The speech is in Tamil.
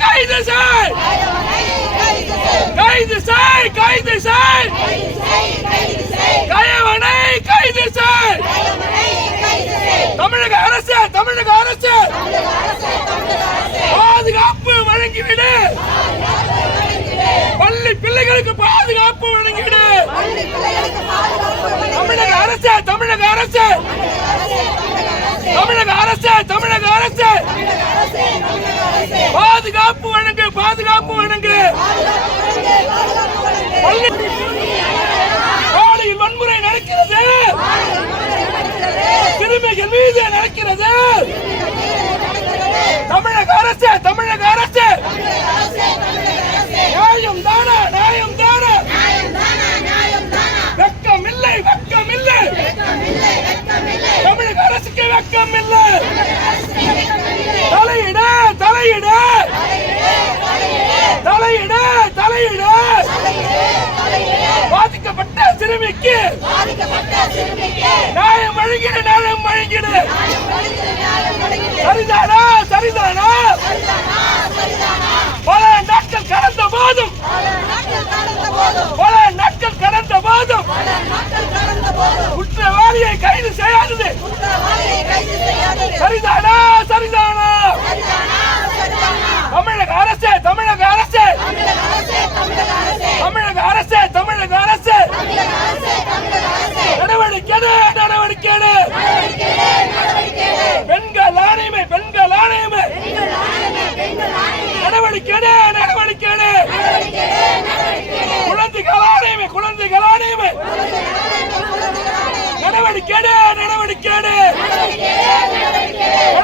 கைது செய், கைது செய், கைது செய், கயவனை கைது செய். தமிழக அரசு, தமிழக அரசு பாதுகாப்பு வழங்கிவிடு, பள்ளி பிள்ளைகளுக்கு பாதுகாப்பு வழங்கிவிடு. தமிழக அரசு, தமிழக அரசு, தமிழக அரசு, தமிழக அரசு பாதுகாப்பு வழங்கு, பாதுகாப்பு வழங்கு. காலையில் வன்முறை நடக்கிறது, சிறுமிகள் மீது நடக்கிறது. தமிழக அரசு, தமிழக அரசு நியாயம் தானா, நியாயம் தானா? வெக்கம் இல்லை, வெக்கம் இல்லை, தமிழக அரசுக்கு வெக்கம் இல்லை. தலையிட, தலையிட, தலையிட, தலையிட. பாதிக்கப்பட்ட சிறுமிக்கு நியாயம் வழங்கிடு, நியாயம் வழங்கிடு. சரிதானா, சரிதானா? பல நாட்கள் கடந்த போதும், பல நாட்கள் கடந்த போதும் குற்றவாளியை கைது செய்யாதது சரிதானா, சரிதானா? தமிழக அரசு, தமிழக அரசு, தமிழக அரசு, தமிழக அரசு நடவடிக்கை, நடவடிக்கை. பெண்கள் ஆணையமே, பெண்கள் ஆணையமே நடவடிக்கை, நடவடிக்கை. குழந்தைகள் ஆணையமே, குழந்தைகள் ஆணையமே நடவடிக்கை, நடவடிக்கை.